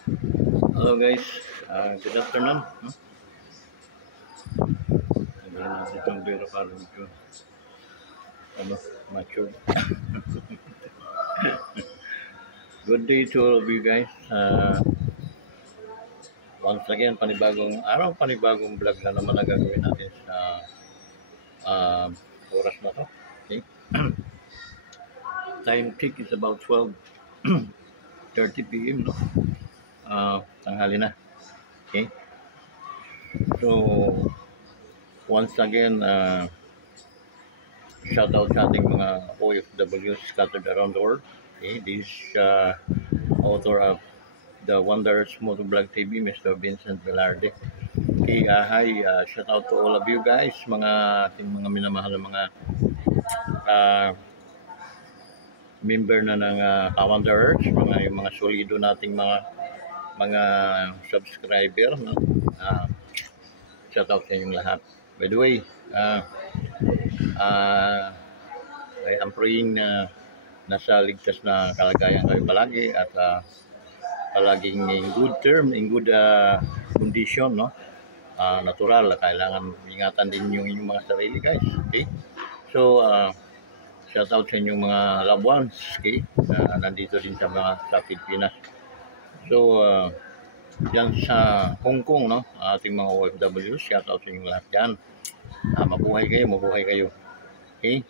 Hello guys, good afternoon. Hindi natin itong biro para medyo mature. Good day to all of you guys. Once again, panibagong araw, panibagong vlog na naman na gagawin natin sa uh, oras na to. Okay? Time tick is about 12:30 p.m. No? Tanghali na. Okay? So, once again, shout out sa ating mga OFWs scattered around the world. Okay, this author of the Wonders Motovlog TV, Mr. Vincent Velarde. Okay, hi, shout out to all of you guys, mga ating mga minamahal na mga member na ng Wanderers, yung mga solido nating mga subscriber, no? Shout out sa inyong lahat. By the way, I am praying na nasa ligtas na kalagayan kayo palagi at palaging in good term, in good condition, no? Natural, kailangan ingatan din yung inyong mga sarili, guys. Okay? So, shout out sa inyong mga loved ones, okay? Nandito din sa Pilipinas. So, dyan sa Hong Kong, no? Ating mga OFW, shout out sa inyong lahat dyan. Mabuhay kayo. Okay?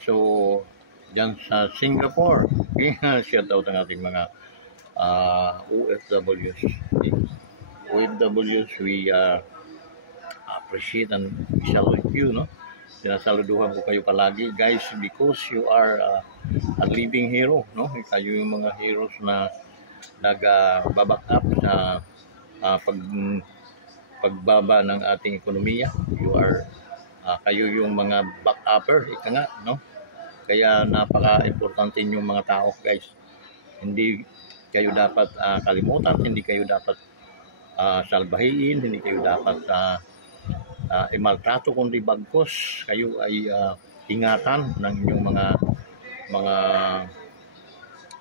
So, dyan sa Singapore, okay? Shout out ang ating mga OFWs. Okay? OFWs, we appreciate and salute you, no? Sinasaluduhan ko kayo palagi, guys, because you are a living hero, no? Kayo yung mga heroes na nag-baback up sa pagbaba ng ating ekonomiya. You are kayo yung mga back-upper, ika nga, no? Kaya napaka-importante yung mga tao, guys. Hindi kayo dapat kalimutan, hindi kayo dapat salbahiin, hindi kayo dapat imaltrato, kundi bagkos kayo ay ingatan ng inyong mga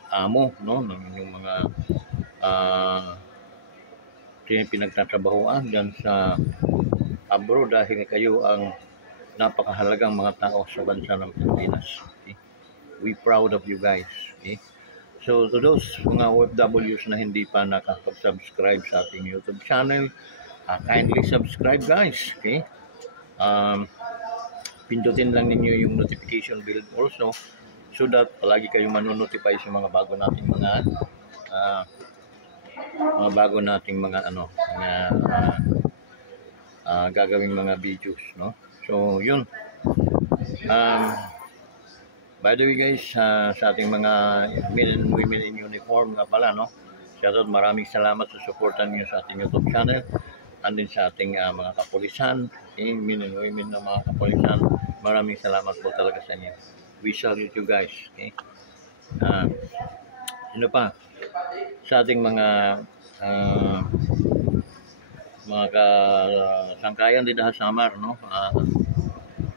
amo, no? Ng inyong mga pinagtatrabahoan dyan sa abroad, dahil kayo ang napakahalagang mga tao sa bansa ng Pilipinas. Okay? We proud of you guys. Okay? So to those mga OFWs na hindi pa nakapag-subscribe sa ating YouTube channel, kindly subscribe, guys. Okay? Pindutin lang ninyo yung notification bell also, so that palagi kayong manonotify sa mga bago nating gagawing mga videos, no? So yun. By the way, guys, sa ating mga men and women in uniform nga pala, no? Shoutout, maraming salamat sa supportan niyo sa ating YouTube channel, and din sa ating mga kapulisan, okay? Men and women ng mga kapulisan, maraming salamat po talaga sa inyo. We salute you guys. Okay? Ano pa? Sa ating mga kasangkayan di dahil samar, no?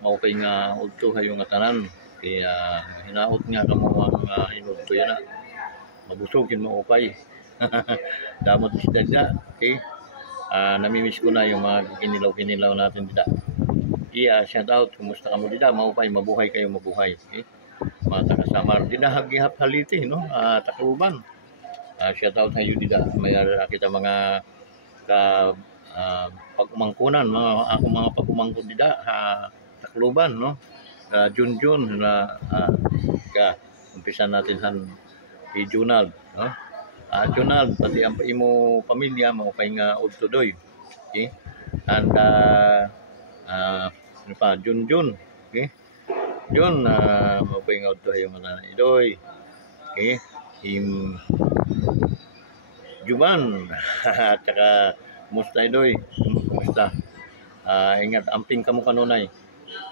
Maupay nga udto hayong tanan. Kaya hinaot nga ka mo ang inudto yan na. Mabusogin mo upay. Damot isda nga. Okay? Namimiss ko na yung mga kinilaw natin dida. Shout out, kumusta ka mo dida? Maupay, mabuhay kayo, mabuhay. Okay? Mga taga-samar, dida hagihap haliti, no? Takluban. Shout out sa iyo dida. Mayroon kita mga pagumangkunan, mga pagumangkun dida, takluban, no? Junjun na umpisa natin kay Junald, no? Junald, pati ang imo pamilya maupay nga udtodoy. Okay? And ano pa, Junjun, okay? Jun, maupay nga udto yung idoy. Okay? Juman, at saka musta idoy, musta? Ingat, amping kamo kanunay.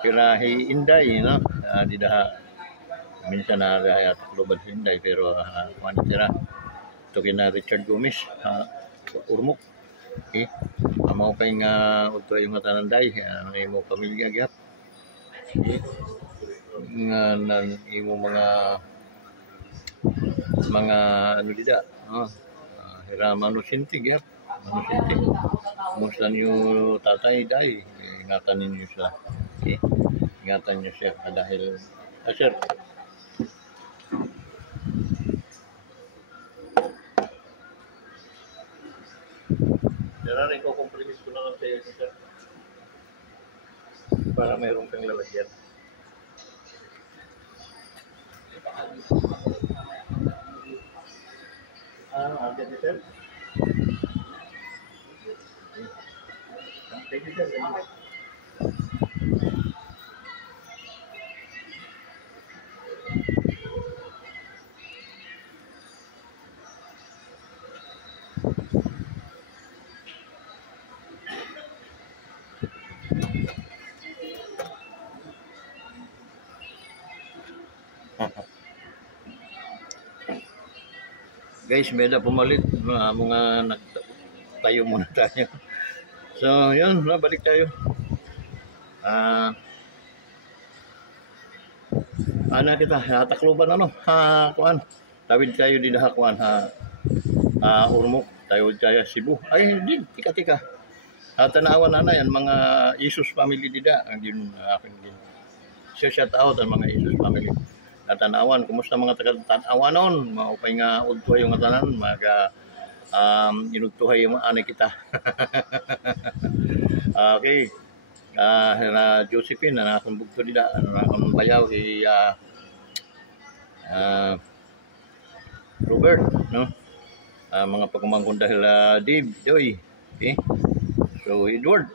Kira Inday, no? Di daha minsan na takloban si Inday, pero ano tira? Ito kina Richard Gomez, Urmuk. Okay? Mau pa nga udto yung matananday, ang imo pamilya gyap. Okay? Ng imo mga ano dida, no? hira manusintig ya. Manusintig. Kumusta niyo tatay, day? Ingatan ninyo siya. Okay? Ingatan niyo siya dahil, sir, rin ko kompromis ko na lang sa'yo, sir. Para mayroong kang lalagyan. Agad sir? Thank you, sir. Thank you. Guys, may na pumalit. Mga nagtayo muna tayo. So, yun, balik tayo. Ana kita, takluban ano, kuan. Tawid tayo di daha kuan, Urmok, tayo tayo Cebu. Ay, hindi, tika. Tanawan na yan, mga Isus family dida, ang din akin din. So, shout out ang mga Isus family. Tanawan, kumusta mga taga-tanawan nun? Maupay nga udtuhay yung tanan, inugtuhay yung anay kita. Okay. Na Josephine, na akong bugto dida, na akong bayaw, si Robert, no? Mga pagkumangkon dahil Dave, Joy, okay? So, Edward,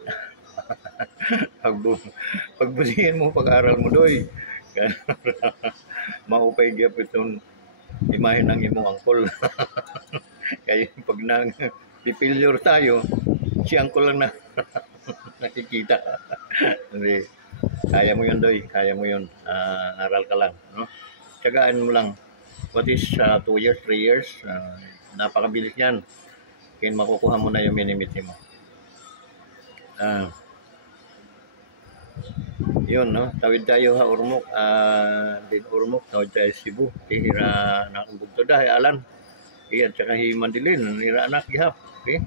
pagbulihin mo pag-aral mo, Doy. Maupay gyap itong imahe ng imong angkol. Kaya pag pipilyor tayo, si angkol lang na nakikita. Hindi, kaya mo yun, Doy. Kaya mo yun. Aral ka lang, no? Tsagaan mo lang. What is 2 years, 3 years? Napakabilis yan. Kaya makukuha mo na yung minimiti mo. Yun, no? Tawid tayo ha, Urmok. Din Urmok, tawid tayo Cebu. Hira nakambugto dahil alan. At saka himandilin, hira anak gihap. Okay?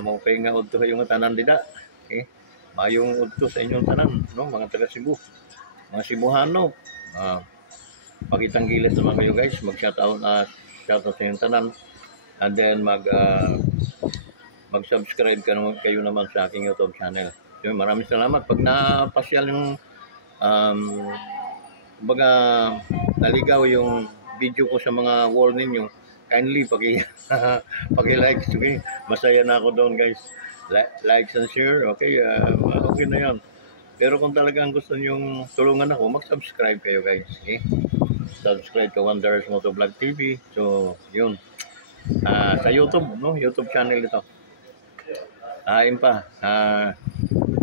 Mau kayo nga udto yung tanan dida. Okay? Mayong udto sa inyong tanan, no? Mga taga Cebu. Mga Cebuhano. Pakitang gilas naman kayo guys. Mag-shoutout sa inyong tanan. And then mag-subscribe kayo naman sa aking YouTube channel. So, maraming salamat. Pag napasyal yung baga naligaw yung video ko sa mga wall ninyo, kindly paki-like. Okay? Masaya na ako doon guys. Likes and share. Okay? Okay na yan. Pero kung talagang gusto nyong tulungan ako, mag-subscribe kayo guys. Okay? Subscribe to Wonders Motovlog TV. So, yun. Sa YouTube, no? YouTube channel ito. Ayun pa.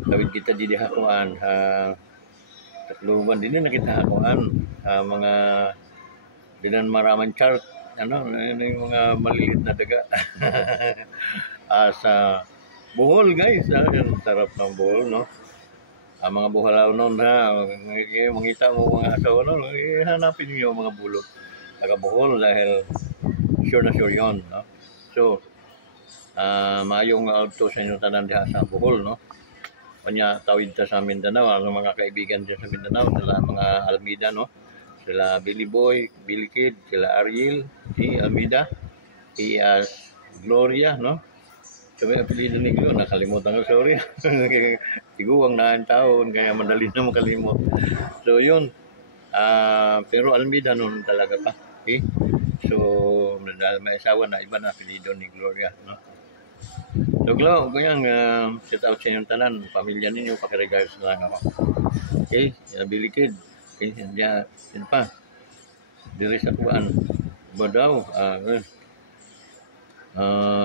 Tawid kita di hakuan. Takluban din na kita hakuan. Mga dinan maraming chart. Ano yung mga maliliit na daga. Sa Bohol guys. Yung sarap ng Bohol, no? Mga buhalaw noon ha. Mangita mo mga asawa noon. Hanapin niyo mga bulok. Taga Bohol dahil sure na sure yun, no? So, mayong auto sa inyong tanan diha sa Bohol, no? Kanya tawid ta sa Mindanao, ang mga kaibigan dyan sa Mindanao, sila mga Almeida, no? Sila Billy Boy, Billy Kid, sila Ariel, si Almeida, si Gloria, no? So, may apelido ni Gloria, nakalimutan ko, sorry. Tiguang na ang taon, kaya madali na makalimot. So, yun. Pero Almeida noon talaga pa. Okay? So, may asawa na iba na apelido ni Gloria, no? So, Glo, ganyan, shout out sa inyong tanan, pamilya ninyo, pakiregards na lang ako. Okay, Billy Kid, okay, yan pa. Diri sa kuan, ba daw,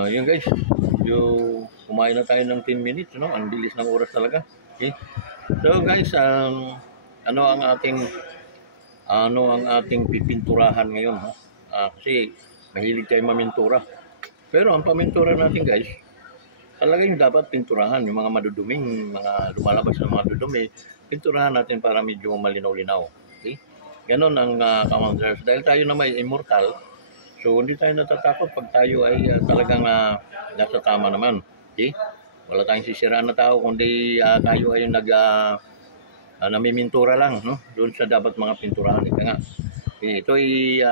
yun guys, kumain na tayo ng 10 minutes, no? Ang bilis ng oras talaga. Okay, so guys, ano ang ating pipinturahan ngayon, ha? Kasi mahilig tayo mamintura. Pero ang pamintura natin guys, talagang dapat pinturahan yung mga maduduming, mga lumalabas ng mga dudumi, pinturahan natin para medyo malinaw-linaw. Okay? Ganon ang Commanders. Dahil tayo na may immortal, So hindi tayo natatakot pag tayo ay talagang nasa tama naman. Okay? Wala tayong sisiraan na tao kundi tayo ay namimintura lang, no? Doon sa dapat mga pinturahan. Ika nga. Okay, ito ay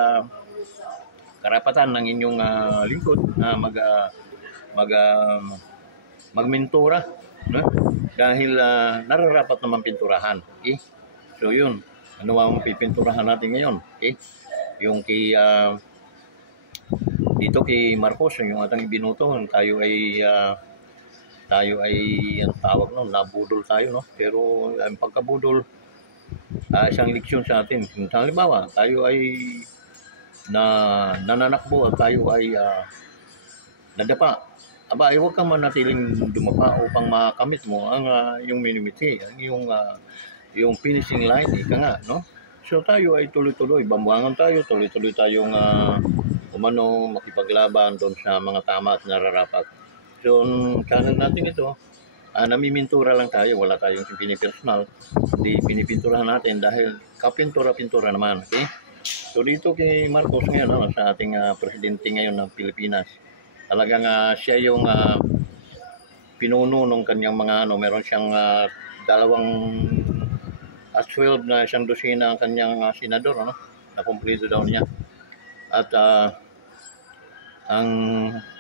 karapatan ng inyong lingkod na magmintura, no? Dahil nararapat naman pinturahan. Okay? So yun, ano ang pipinturahan natin ngayon? Okay? Yung dito kay Marcos, yung ating ibinuto, tayo ay ang tawag no, nabudol tayo, no? Pero ang pagkabudol, isang leksyon sa atin. Kung halimbawa, tayo ay nananakbo at tayo ay nadapa. Aba, huwag kang manatiling dumapa upang makamit mo ang yung minimiti, yung finishing line, ika nga, no? So tayo ay tuloy-tuloy, bambangan tayo, tuloy-tuloy tayong makipaglaban doon sa mga tama at nararapat. So, channel natin ito, namimintura lang tayo, wala tayong pinipersonal, hindi pinipinturahan natin dahil kapintura-pintura naman, okay? So dito kay Marcos ngayon, sa ating presidente ngayon ng Pilipinas, talagang siya yung pinuno ng kanyang mga meron siyang 12 na isang dosina ang kanyang senador, na kumpleto daw niya. At ang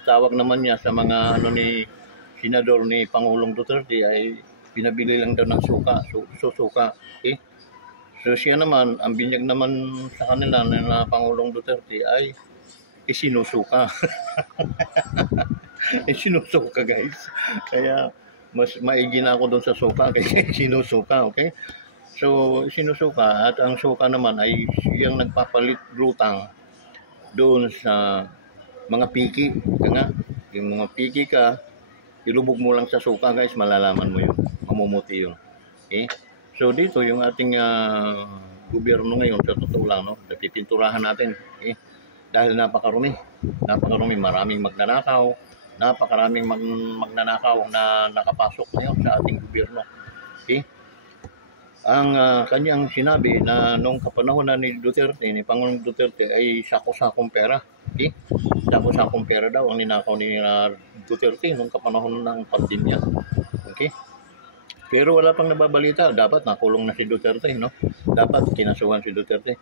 tawag naman niya sa mga ni senador ni Pangulong Duterte ay pinabili lang daw ng suka, suka. Okay? So siya naman, ang binyag naman sa kanila na Pangulong Duterte ay isinusuka. Isinusuka, guys. Kaya mas maigi na ako doon sa suka kaya sinusuka, okay? So sinusuka at ang suka naman ay siyang nagpapalit lutang doon sa mga piki. Nga, yung mga piki ka, ilubog mo lang sa suka, guys, malalaman mo yun. Mamumuti yun. Okay? So dito yung ating gobyerno ngayon, sa totoo lang, napipinturahan natin. Okay? Dahil napakarami, maraming magnanakaw, napakaraming magnanakaw na nakapasok ngayon sa ating gobyerno. Okay? Ang kanyang sinabi na nung kapanahon ni Duterte, ni Pangulong Duterte, ay sako-sakong pera. Okay? Sako-sakong pera daw ang ninakaw ni Duterte nung kapanahon ng pandemya. Okay? Pero wala pang nababalita, dapat nakulong na si Duterte, no? Dapat kinasuhan si Duterte.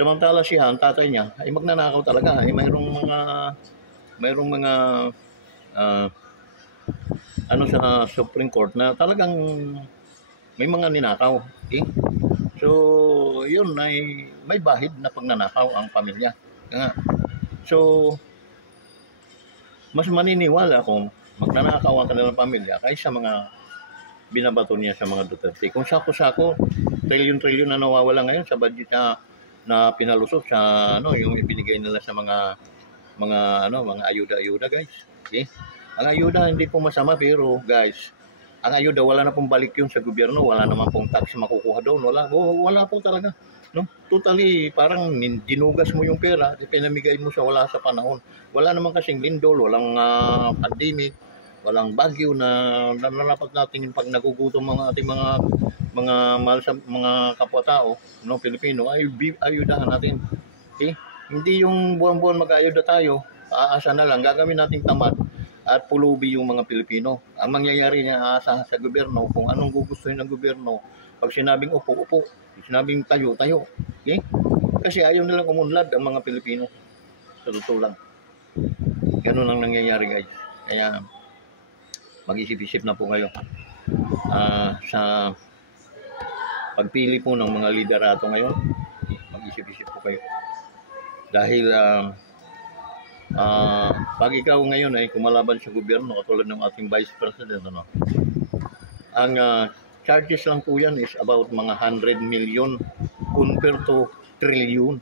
Samantala siya, ang tatay niya, ay magnanakaw talaga. Ay mayroong mga sa Supreme Court na talagang may mga ninakaw. Okay? So, yun ay may bahid na pagnanakaw ang pamilya. So, mas maniniwala kung magnanakaw ang kanilang pamilya kaysa mga binabato niya sa mga Duterte. Kung sako-sako, trilyon-trilyon na nawawala ngayon sa budget na pinalusot sa yung ibinigay nila sa mga ayuda-ayuda, guys. Okay? Ang ayuda hindi po masama, pero guys, ang ayuda wala na pong balik yun sa gobyerno, wala naman pong tax makukuha doon, wala po talaga. No? Totally, parang dinugas mo yung pera, pinamigay mo wala sa panahon. Wala naman kasing lindol, walang pandemic, walang bagyo na dapat natin pag nagugutom mga ating mga mahal sa mga kapwa-tao, Pilipino, ay ayudahan natin. Okay? Hindi yung buwan-buwan mag-ayuda tayo, aasa na lang, gagawin nating tamad at pulubi yung mga Pilipino. Ang mangyayari niya, aasa sa gobyerno, kung anong gugustuhin ng gobyerno. Pag sinabing upo, upo. Sinabing tayo, tayo. Okay? Kasi ayaw nilang umunlad ang mga Pilipino. Sa totoo lang. Ganun ang nangyayari, guys. Kaya, mag-isip-isip na po kayo sa pagpili po ng mga liderato ngayon. Mag-isip-isip po kayo. Dahil pag ikaw ngayon ay kumalaban sa gobyerno katulad ng ating Vice President, ang charges lang po yan is about mga 100 million compared to trillion.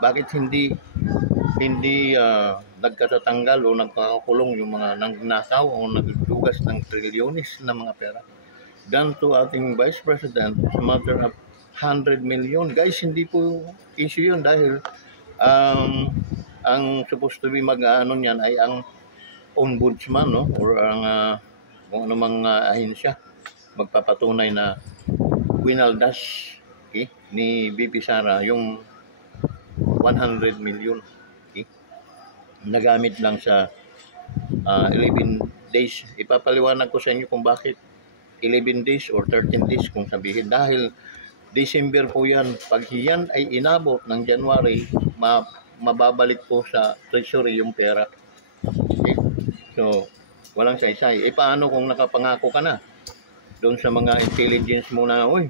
Bakit hindi nagkatatanggal o nagkakakulong yung mga nagnakaw o nagdugas ng trilyones na mga pera? Done to ating Vice President, a matter of 100 million. Guys, hindi po issue yun dahil ang supposed to be niyan ay ang ombudsman, or ang kung anumang ahensya magpapatunay na winaldas, okay, ni BP Sara yung 100 million. Okay? Nagamit lang sa 11 days. Ipapaliwanag ko sa inyo kung bakit 11 days or 13 days kung sabihin. Dahil December po yan. Pag yan ay inabot ng January, mababalik po sa treasury yung pera. Okay? So, walang saysay. Paano kung nakapangako ka na doon sa mga intelligence mo na, uy,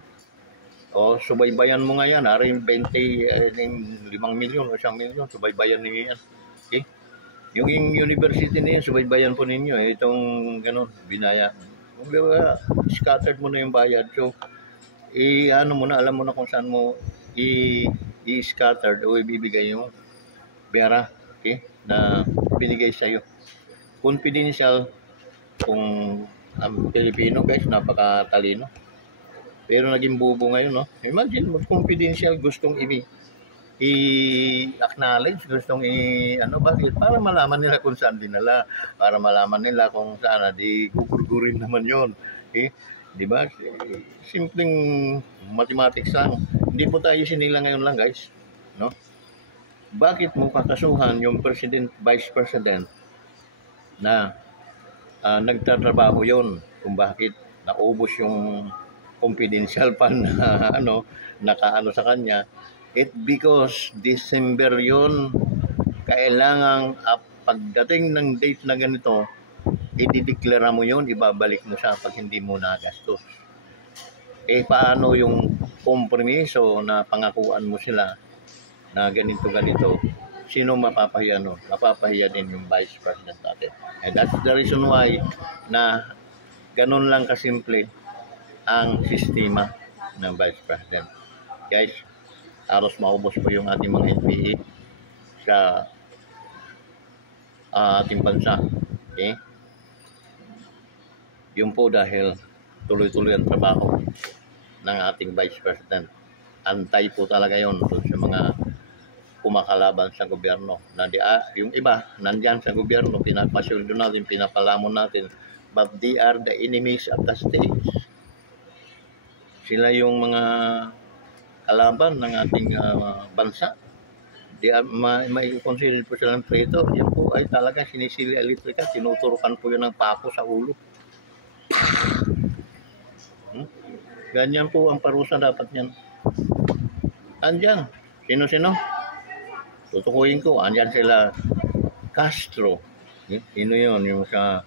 subaybayan mo nga yan, haring 5 milyon o 1 milyon, subaybayan niyo yan. Okay? Yung university niya, subaybayan po ninyo. Itong gano'n, binaya. Scattered mo na yung bayad. So, ano mo na, alam mo na kung saan mo i-scattered o ibibigay yung pera, okay, na binigay sa'yo. Confidential kung ang Pilipino, guys, napakatalino. Pero naging bubo ngayon, no? Imagine, confidential, gustong i-acknowledge, gustong bakit? Para malaman nila kung saan dinala, para malaman nila kung saan, di gugurgurin naman yon. Okay? Di ba? Simpleng mathematics lang. Hindi po tayo sinila ngayon lang, guys. No? Bakit mo kakasuhan yung president, vice president na nagtatrabaho yon kung bakit naubos yung confidential pa na nakaano sa kanya? It because December yon, kailangan pagdating ng date na ganito, idideklara mo yon, ibabalik mo siya pag hindi mo nagastos. Paano yung kompromiso na pangakuan mo sila na ganito? Sino mapapahiya nun? Mapapahiya din yung vice president natin. And that's the reason why na ganun lang kasimple ang sistema ng vice president. Guys, aros maubos po yung ating mga NPA sa ating bansa. Okay? Yun po dahil tuloy-tuloy ang trabaho ng ating vice president. Antay po talaga yun sa mga kumakalaban sa gobyerno. Yung iba, nandyan sa gobyerno, pinapasweldo natin, pinapalamon natin, but they are the enemies of the state. Sila yung mga kalaban ng ating bansa. May consider po silang traitor. Yan po ay talaga sinisili elektrika, tinuturukan po yun ng pako sa ulo. Ganyan po ang parusa dapat yan. Andyan, sino-sino? Tutukuyin ko, andyan sila Castro. Sino yun? Yung sa,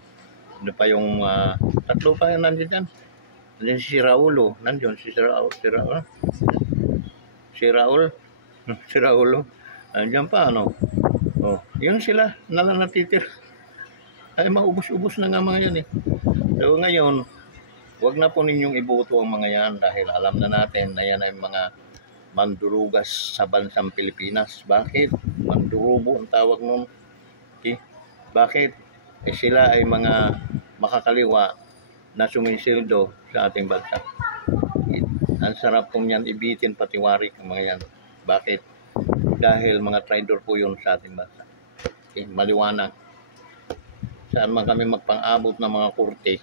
yung tatlo pa yun nandiyan dyan. Nandiyan si Raulo. Nandiyan si Raulo. Si Raulo. Andyan pa, yun sila, nalang natitira. Ay, maubos-ubos na nga mga yan eh. So ngayon, huwag na po ninyong iboto ang mga yan dahil alam na natin na yan ay mga mandurugas sa bansang Pilipinas. Bakit? Mandurubo ang tawag nun. Okay? Bakit? Sila ay mga makakaliwa na sumisildo sa ating bansa. Ang sarap po niyan ibitin pati warik ang mga yan. Bakit? Dahil mga traidor po yun sa ating bansa. Okay? Maliwanag. Saan man kami magpang-abot ng mga korte,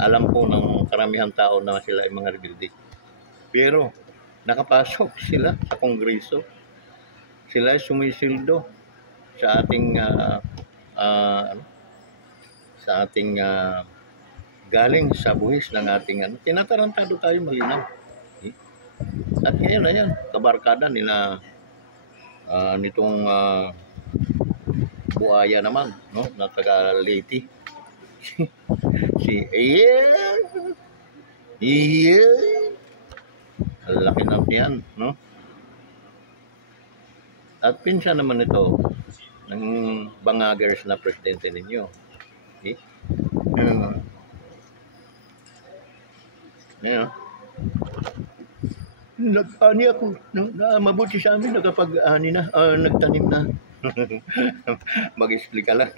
alam po ng karamihan tao na sila ay mga rebelde. Pero nakapasok sila sa Kongreso. Sila ay sumisildo sa ating galing sa buhis ng ating tinatarantado tayo malinaw. Okay? At ngayon na yan, kabarkada nila nitong buhaya naman, no? Na taga Leyte. Si ang laki ng yan, no? At pinsan naman ito ng bangagers na presidente ninyo. Okay? Nag-ani ako. Mabuti sa amin, nakapag-ani na, nagtanim na. Mag-explica lang,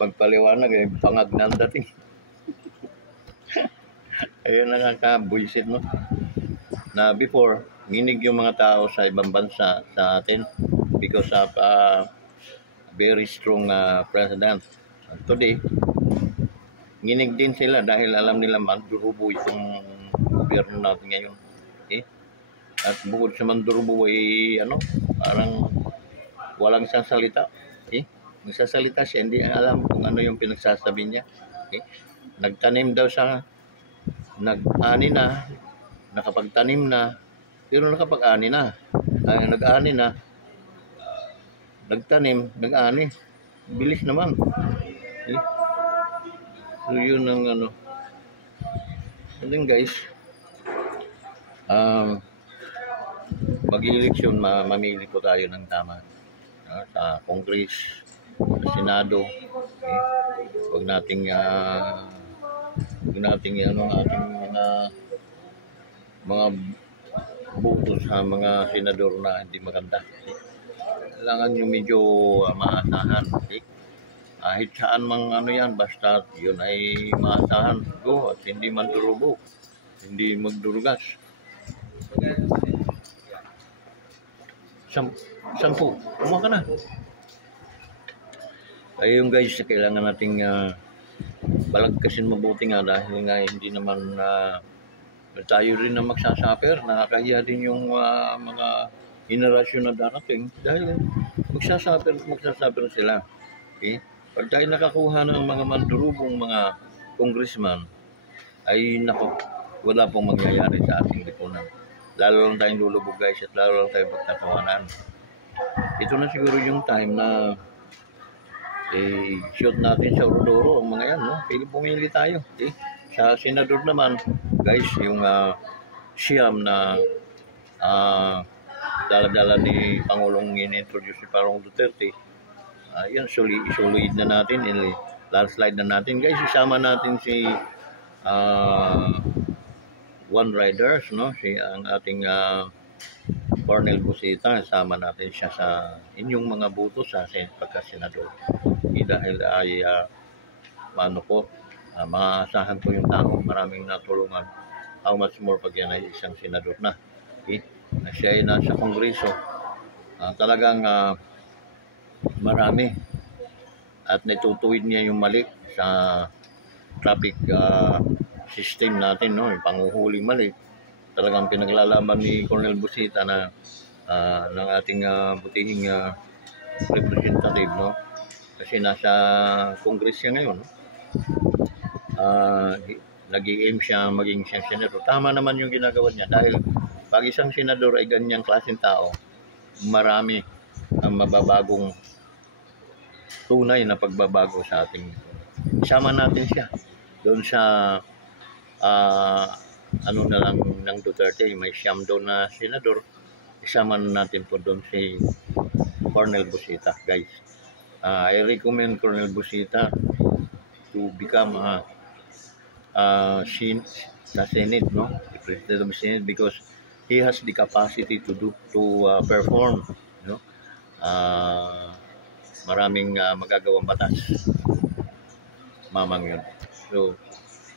magpaliwanag, pangagnan dating. Ayun na nakaka-buisit, no? Na before, nginig yung mga tao sa ibang bansa sa atin because of very strong president. Today, nginig din sila dahil alam nila mandurubo itong gobyerno natin ngayon. Okay? At bukod sa mandurbo ay parang walang sasalita. Okay? Magsasalita siya, hindi alam kung ano yung pinagsasabi niya. Okay? Nagtanim daw siya, nag-ani na, nakapagtanim na, pero nakapag-ani na. Nag-ani na, nagtanim, nag-ani. Bilis naman. Okay? So yun ang And then guys, mag-eleksyon, mamili po tayo ng tama sa Congress, sa Senado. Okay? Huwag nating ang ating mga boto sa mga senador na hindi maganda. Okay? Kailangan yung medyo maasahan. Okay? Kahit saan mang yan, basta yun ay maasahan. Go, at hindi mandurubo, hindi magdurugas. Sampu, kumuha ka na. Ayun guys, kailangan nating balagkasin mabuti nga dahil nga hindi naman tayo rin na magsasuffer. Nakakahiya din yung mga henerasyon na darating dahil magsasuffer sila. Okay? Pag tayo nakakuha ng mga mandurubong mga congressman, ay nako, wala pong mangyayari sa ating lipunan. Lalo lang tayong lulubog guys at lalo lang tayong pagtatawanan. Ito na siguro yung time na shoot natin sa Rodoro ang mga yan, no? Pumili tayo. Okay? Sa senador naman, guys, yung siyam na dala-dala ni Pangulong in-introduce si Pangulong Duterte, yan, isuloid na natin, landslide na natin. Guys, isama natin si One Riders, no? Ang ating Cornel Busita, isama natin siya sa inyong mga boto sa pagka-senador. Dahil ay maasahan ko yung tao, maraming natulungan. How much more pag yan ay isang senador na. Okay? Siya ay nasa kongreso. Talagang marami at natutuwid niya yung mali sa traffic system natin, no? Yung panguhuling mali talagang pinaglalaban ni Cornel Busita na ng ating butihing representative, no? Kasi nasa Congress siya ngayon, no? Nag-i-aim siya maging siyang senador. Tama naman yung ginagawa niya dahil pag isang senador ay ganyang klaseng tao, marami ang mababagong tunay na pagbabago sa ating. Isama natin siya doon sa na lang ng Duterte, may siyam doon na senador. Isama natin po doon si Cornel Busita, guys. I recommend Cornel Busita to become sa Senate, no? The President of the Senate, because he has the capacity to perform, you know. Maraming magagawang batas, mamang yun. So,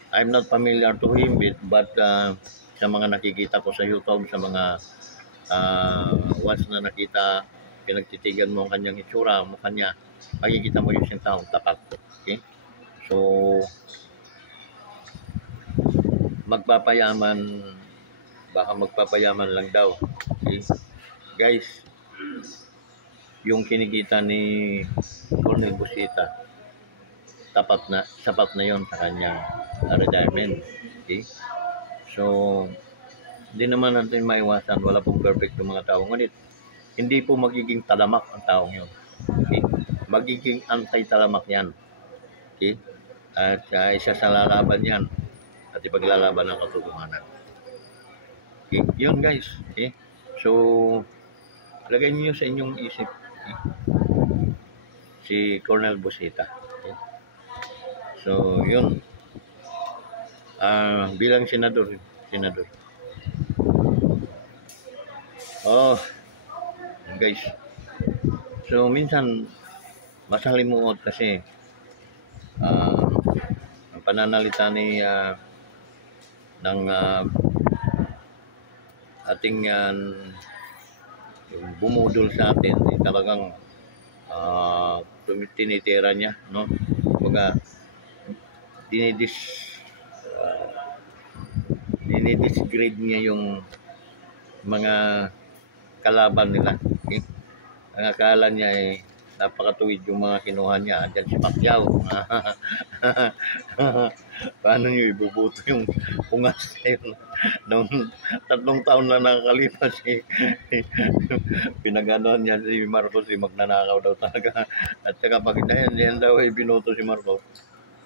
I'm not familiar to him, but sa mga nakikita ko sa YouTube, sa mga once na nakita, pinagtitigan mo ang kanyang itsura, mukha niya, makikita mo yung siyang taong tapat. Okay? So, baka magpapayaman lang daw. Okay? Guys, yung kinikita ni Cornel Busita, sapat na yon sa kanyang retirement. Okay? So, hindi naman natin maiwasan, wala pong perfect yung mga tao. Ngunit, hindi po magiging talamak ang taong yun. Okay? Magiging anti-talamak yan. Okay? At isa sa lalaban yan at ipaglalaban ng katotohanan. Okay? Yun guys. Okay? So, lagay niyo sa inyong isip, okay? Si Cornel Busita. Okay? So, yun. Bilang senador. Oh, guys. So, minsan, masalimuot kasi ang pananalita ni ng ating bumudol sa atin, talagang tinitira niya, no? Kumbaga, dinidisgrade niya yung mga kalaban nila. Okay? Ang akala niya napakatuwid yung mga kinuha niya. Andyan si Pacquiao. Paano niyo ibubuto yung pungas niyo? Noong 3 taon na nakakalipas, pinaganoan niya si Marcos, magnanakaw daw talaga. At saka pag yan daw binoto si Marcos,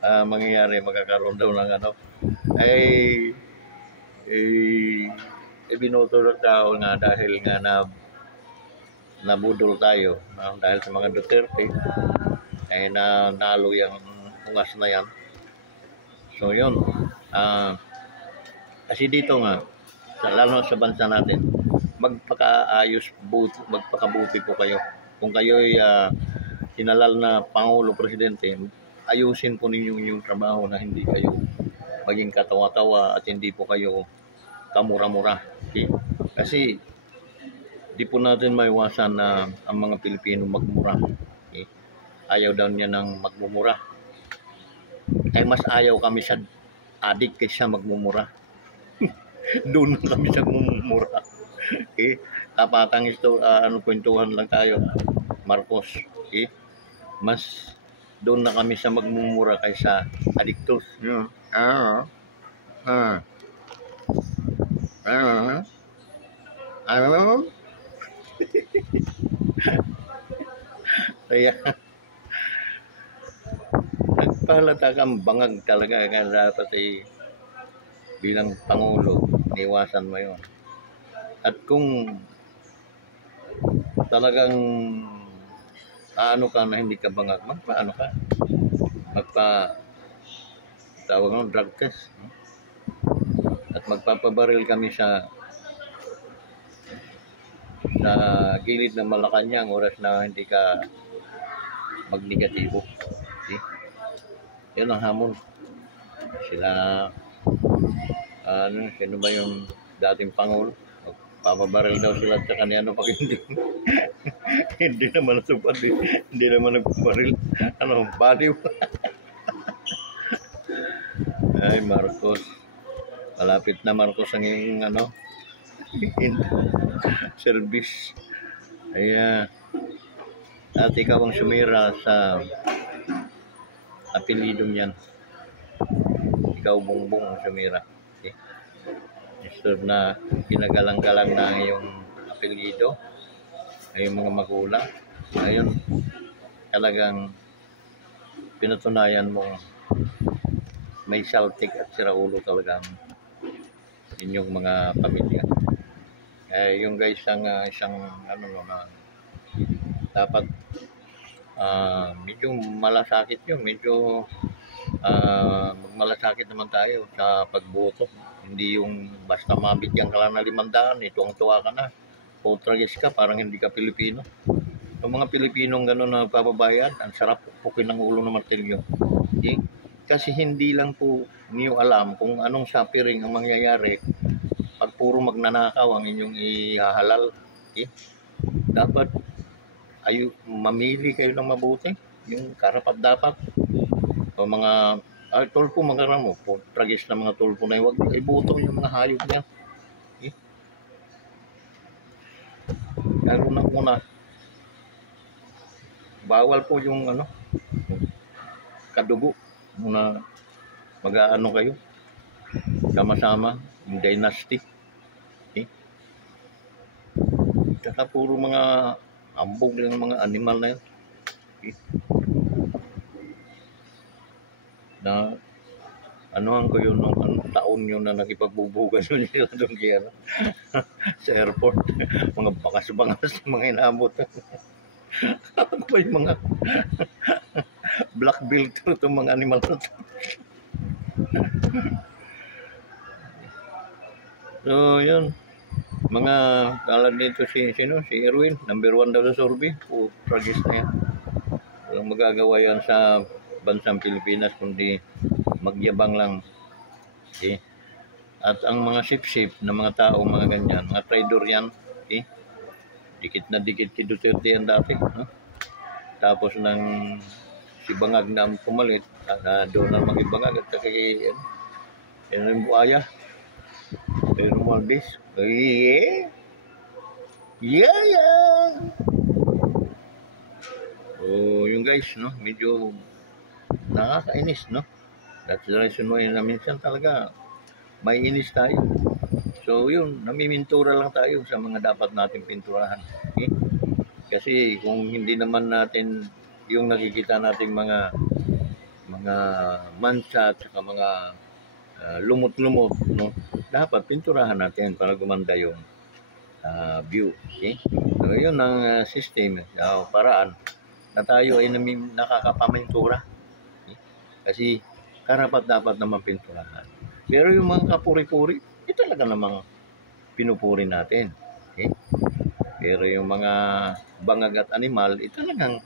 mangyayari, magkakaroon daw ng binoto ng tao nga dahil nga nabudol tayo dahil sa mga Duterte ay nalo yung pungas na yan. So yun, kasi dito nga, lalo sa bansa natin, magpakabuti po kayo. Kung kayo'y hinalal na Pangulo, Presidente, ayusin po ninyo yung trabaho na hindi kayo maging katawa-tawa at hindi po kayo kamura-mura. Okay? Kasi di po natin maiwasan na ang mga Pilipino magmura. Okay? Ayaw daw niya ng magmumura. Ay mas ayaw kami sa adik kaysa magmumura. Doon na kami sa magmumura. Okay? Tapatang ito, kwentuhan lang tayo, Marcos. Okay? Mas doon na kami sa magmumura kaysa adiktos. Yeah. Kaya nagpahalata kang bangag talaga nga dapat bilang Pangulo, iwasan mo yun. At kung talagang ano ka na hindi ka bangag, tawag ng drug test. At magpapabaril kami sa gilid ng Malacanang oras na hindi ka magnegatibo. Okay? Yun ang hamon. Sila, sino ba yung dating Pangulo? Papabaril daw sila at saka niya pag hindi. Hindi naman natupad. Hindi naman nagpabaril. Baliw. Ay, Marcos. Malapit na Marcos ang iyong service. Kaya at ikaw ang sumira sa apelidong yan. Ikaw Bongbong ang sumira. Okay? Instead na pinagalang-galang na yung apelido ay yung mga magulang. Ngayon talagang pinatunayan mong may saltik at siraulo talagang inyong mga pamilya. Yung guys isang na dapat medyo malasakit yun, medyo magmalasakit naman tayo sa pagboto. Hindi yung basta mabigyan ka lang na 500, tuwang-tuwa ka na, putragis ka, parang hindi ka Pilipino. Yung mga Pilipinong gano'n na pababayan, ang sarap pukin ng ulo ng martilyo. Okay? Kasi hindi lang po niyo alam kung anong suffering ang mangyayari pag puro magnanakaw ang inyong ihahalal. Okay? Dapat mamili kayo ng mabuti, yung karapat-dapat. O mga tulpo, mga ramo, tragis na mga tulpo na huwag ibuto yung mga hayop niya. Okay? Lalo na una, bawal po yung kadugo na mag-aano kayo sama-sama, yung dynasty. Okay? Saka puro mga ambog ng mga animal na yun. Okay? Na anuhan ko yun nung taon yun na nakipagbubugan yun sila doon kaya sa airport. Mga bakas-bakas mga inabot. Ako ba yung mga black belt itong mga animal na ito. So yun, mga talad dito si Erwin, number 1 daw sa survey. Tragis na yan. Walang magagawa yan sa bansang Pilipinas kundi magyabang lang. Okay? At ang mga sip-sip na mga tao, mga ganyan, mga traidor yan. Okay? Dikit na dikit kay Duterte yan dati. Tapos nang si Bangag na pumalit, doon na mag-ibangag at kay yung buaya. Pero Romualdez, Yeah, yeah. Oh, yung guys, no, medyo nakakainis, no? That's the reason why na minsan talaga may inis tayo. So yun, namimintura lang tayo sa mga dapat nating pinturahan. Okay? Kasi kung hindi naman natin yung nakikita nating mga mancha at saka mga lumot-lumot, no? Dapat pinturahan natin para gumanda yung view. Okay? So yun ang system, paraan na tayo ay nakakapamintura. Okay? Kasi karapat dapat naman pinturahan. Pero yung mga kapuri-puri, talaga namang pinupuri natin. Okay? Pero yung mga bangag at animal, talagang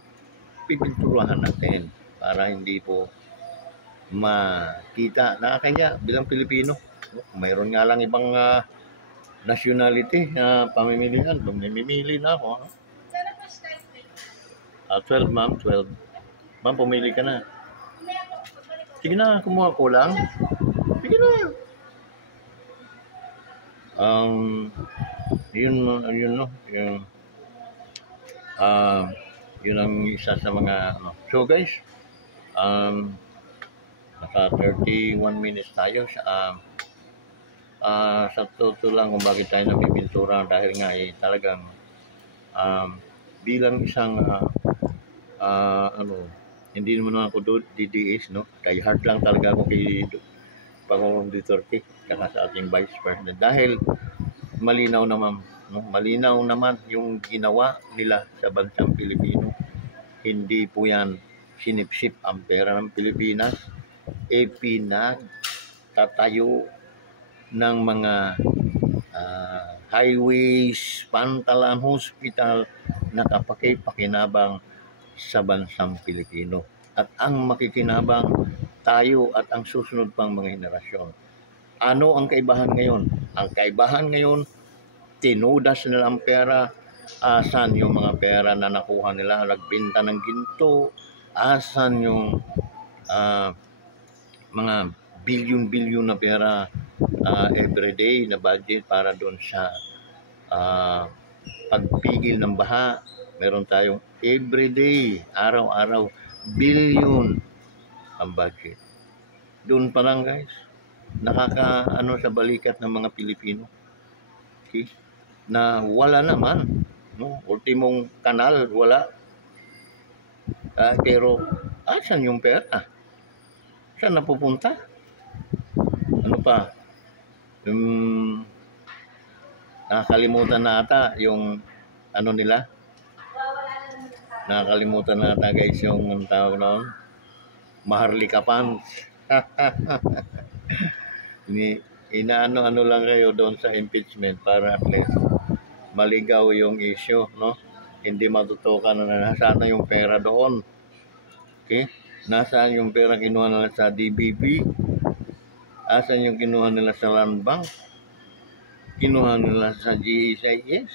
pipinturahan natin para hindi po makita. Nakakaya bilang Pilipino. Mayroon nga lang ibang nationality na pamimilihan. Mamimili na ako. 12, ma'am. 12. Ma'am, pumili ka na. Sige na, kumuha ko lang. Sige na. Yun no. Yun ang isa sa mga ano. So guys, naka 31 minutes tayo sa totoo lang kung bakit tayo napipintura dahil nga talagang bilang isang hindi naman ako DDS, no? Kaya hard lang talaga ako kay Pangulong Duterte kaya sa ating Vice President dahil malinaw naman yung ginawa nila sa bansang Pilipino. Hindi po yan sinipsip ang pera ng Pilipinas, pinagtatayo ng mga highways, pantalan, hospital na kapakipakinabang sa bansang Pilipino. At ang makikinabang tayo at ang susunod pang mga henerasyon. Ano ang kaibahan ngayon? Ang kaibahan ngayon, tinudas nila ang pera. Asan yung mga pera na nakuha nila? Nagbenta ng ginto. Asan yung mga bilyon-bilyon na pera everyday na budget para doon sa pagpigil ng baha? Meron tayong everyday, araw-araw, billion ang budget. Doon pa lang guys, nakakaano sa balikat ng mga Pilipino. Okay? Na wala naman, no? Ultimong kanal, wala. Pero asan yung pera? Saan napupunta? Ano pa? Nakakalimutan na ata yung ano nila. Nakakalimutan na ata guys yung tawag noon. Maharlika Pants. Inaano-ano lang kayo doon sa impeachment para at least maligaw yung issue, no? Hindi matutukan na nasaan na yung pera doon. Okay? Nasaan yung pera kinuha nila sa DBP? Asan yung kinuha nila sa Land Bank? Kinuha nila sa GSIS?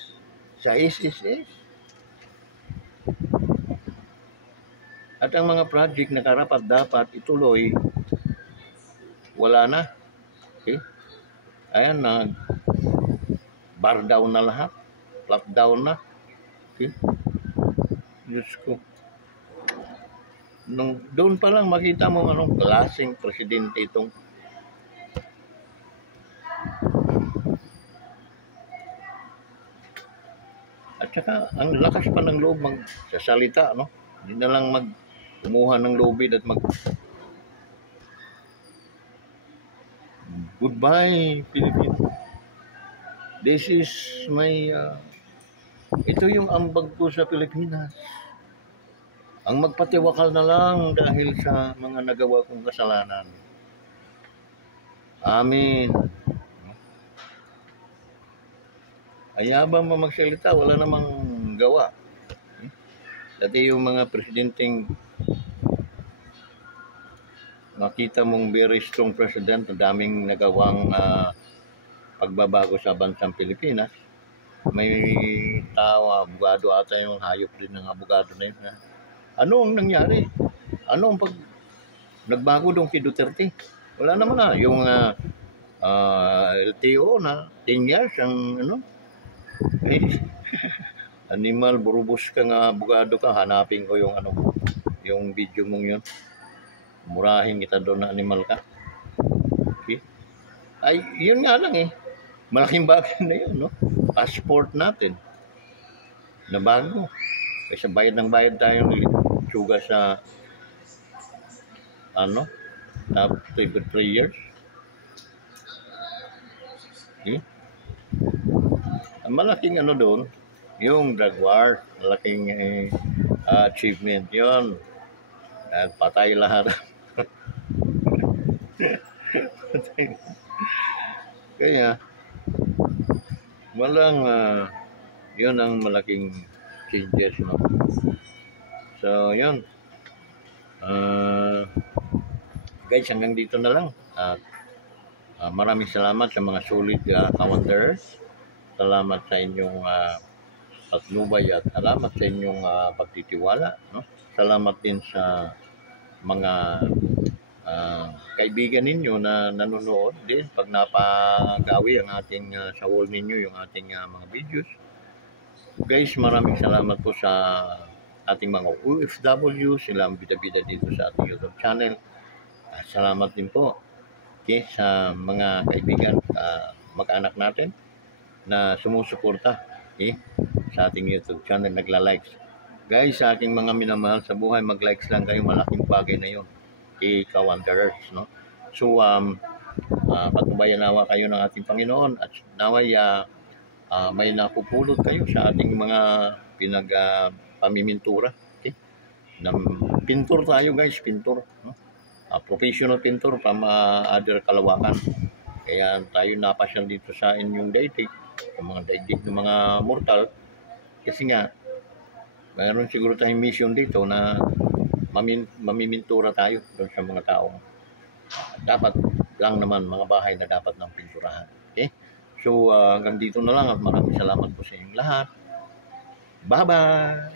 Sa SSS? At ang mga project na karapat dapat ituloy, wala na. Okay? Ayan na, bar down na lahat. Flat down na. Okay? Diyos ko. Doon pa lang makita mo anong klaseng presidente itong at saka ang lakas pa ng loob magsasalita, no? Hindi na lang kumuha ng lobid at goodbye Philippines. This is my ito yung ambag ko sa Pilipinas. Ang magpatiwakal na lang dahil sa mga nagawa kong kasalanan. Amen. Ayabang mo magsalita, wala namang gawa. Dati yung mga presidenteng nakita mong very strong president, ang daming nagawang pagbabago sa bansang Pilipinas. May tao, abogado ata yung hayop din ng abogado na yun. Ano ang nangyari? Ano ang nagbago doon kay Duterte? Wala naman na. Yung LTO na 10 years ang Animal, burubos ka nga, abogado ka, hanapin ko yung ano, yung video mong yun. Murahin kita doon na animal ka. Okay? Ay, yun nga lang eh. Malaking bagay na yun, no? Passport natin. Na bago. Kasi bayad ng bayad tayo ng tsuga sa ano, top 3 years. Okay? Ang malaking ano doon, yung drug war, malaking achievement yun. At patay lahat. Kaya, walang, yun ang malaking changes, no? So, yun. Guys, hanggang dito na lang. At maraming salamat sa mga solid kawanderers. Salamat sa inyong patnubay at salamat sa inyong pagtitiwala. No? Salamat din sa mga kaibigan ninyo na nanonood din pag napagawi ang ating sa wall ninyo yung ating mga videos. Guys, maraming salamat po sa ating mga OFW, silang bida-bida dito sa ating YouTube channel. Salamat din po sa mga kaibigan, mag-anak natin na sumusuporta sa ating YouTube channel, nagla-likes. Guys, sa aking mga minamahal sa buhay, mag-likes lang kayo, malaking bagay na yun. Kawanderers, no? So, patnubayan nawa kayo ng ating Panginoon at naway may napupulot kayo sa ating mga pamimintura. Okay? Pintor tayo guys, pintor. No? Professional pintor from other kalawakan. Kaya tayo napasyal dito sa inyong daigdig, sa mga daigdig ng mga mortal. Kasi nga, mayroon siguro tayong mission dito na mamimintura tayo doon sa mga taong dapat lang naman mga bahay na dapat ng pinturahan. Okay? So, hanggang dito na lang at maraming salamat po sa inyong lahat. Bye-bye!